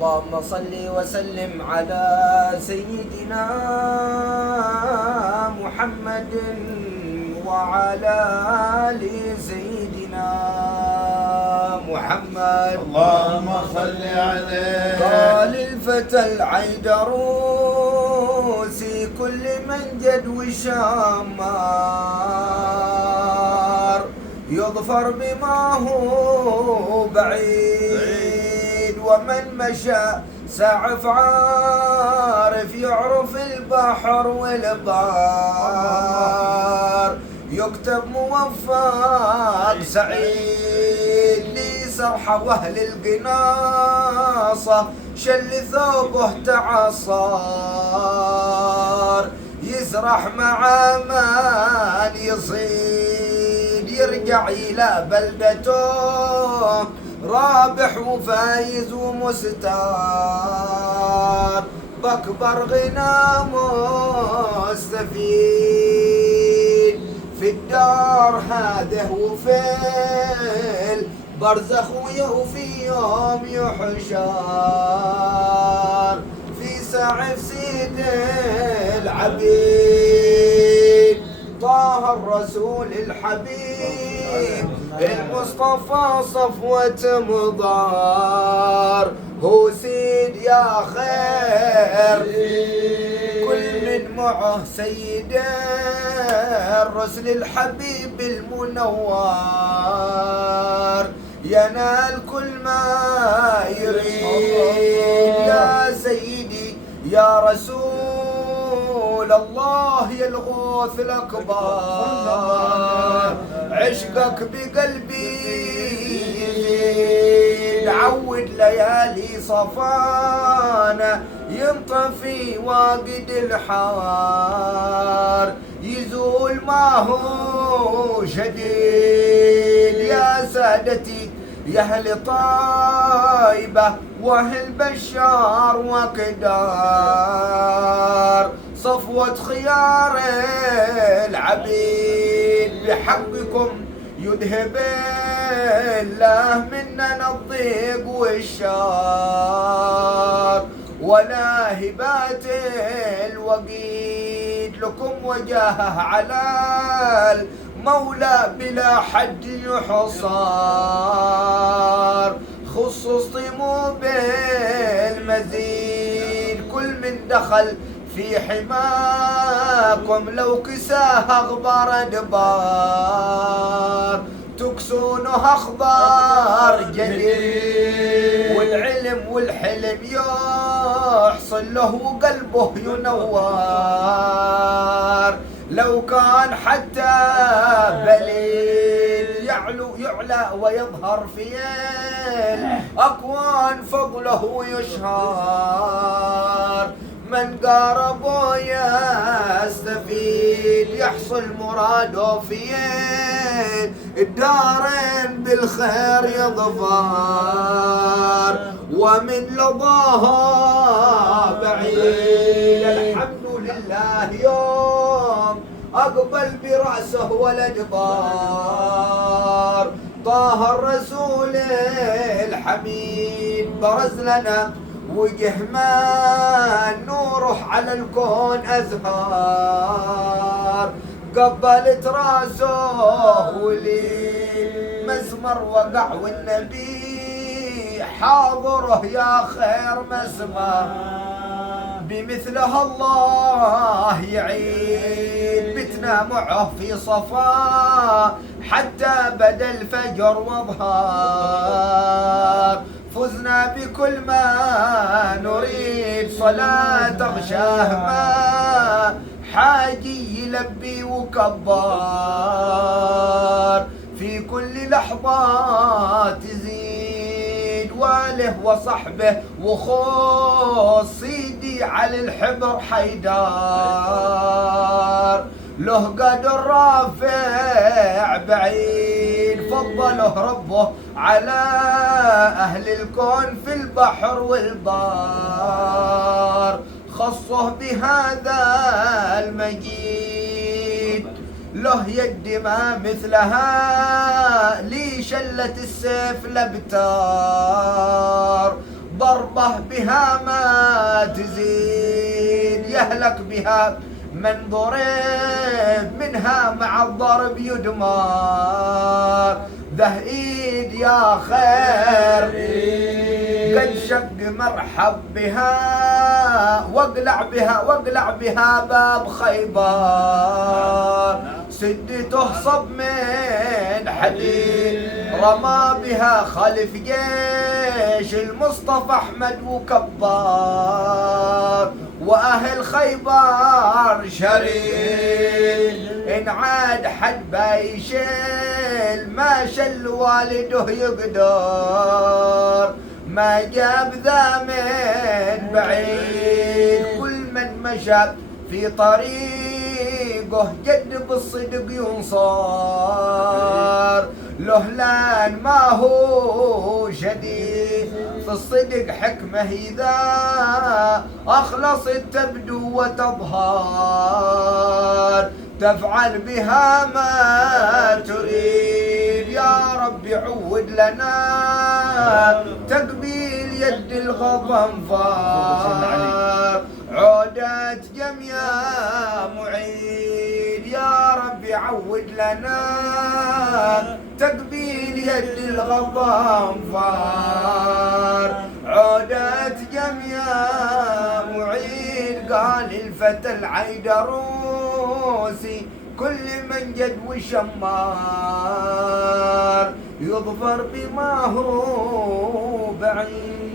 اللهم صل وسلم على سيدنا محمد وعلى آل سيدنا محمد. اللهم صل عليه. قال الفتى العيدروسي كل من جد وشامار يظفر بما هو بعيد، ومن مشى سعف عارف يعرف البحر والبار، يكتب موفق سعيد لي سرحة واهل القناصة شل ثوبه تعصار، يسرح مع من يصيد يرجع إلى بلدته رابح وفايز ومستار، بأكبر غنى مستفيد في الدار هذه وفي البرزخ وفي يوم يحشر، في سعف سيد العبيد طه الرسول الحبيب المصطفى صفوة مضار، هو سيد يا خير كل من معه سيد الرسل الحبيب المنور، ينال كل ما يريد يا سيدي يا رسول الله يا الغوث الأكبر، عشقك بقلبي عود ليالي صفانا ينطفي واقد الحار، يزول ما هو شديد يا سادتي يا أهل طايبة وأهل بشار وكدار، صفوة خيار العبيد بحقكم يذهب الله مننا الضيق والشار، ولا هبات الوقيد لكم وجاهه على المولى بلا حد يحصار، خصصتموا بالمزيد كل من دخل في حماكم لو كساها غبار دبار، تكسونها اخضار جديد والعلم والحلم يحصل له وقلبه ينوار، لو كان حتى بليد يعلى ويظهر في الأكوان فضله ويشهر، من قاربه يستفيد يحصل مراده في الدارين بالخير يظفر، ومن لظاها بعيد الحمد لله يوم أقبل برأسه والأجبار، طه الرسول الحبيب برز لنا وجه ما نوره على الكون أزهار، قبلت راسه ولي مسمر وقع والنبي حاضره يا خير مسمر، بمثلها الله يعيد بتنا معه في صفا حتى بدا الفجر واظهار، فزنا بكل ما نريد صلاة تغشاه ما حاجي يلبي وكبار، في كل لحظة تزيد واله وصحبه وخوص سيدي على الحبر حيدار، له قدر رافع بعيد فضله ربه على أهل الكون في البحر والبار، خصه بهذا المجيد له يد ما مثلها لي شلة السيف لبتار، ضربه بها ما تزيد، يهلك بها من ضرب منها مع الضرب يدمار. ذه ايد يا خير قد شق مرحب بها، واقلع بها باب خيبر. سدته صب من حديد رمى بها خلف جيش المصطفى احمد وكبار. واهل خيبر شريد ان عاد حد بايشل ما شل والده يقدر. ما جاب ذا من بعيد كل من مشى في طريقه جد بالصدق ينصار. له لان ما هو شديد في الصدق حكمه إذا أخلصت تبدو وتظهر. تفعل بها ما تريد يا رب عود لنا تقبيل يد الغضنفار. عودت جميع معيد يا رب عود لنا تقبيل يد الغضنفار. عودت جميع معيد قال الفتى العيدروسي كل من جد وشمار يظفر بما هو بعيد.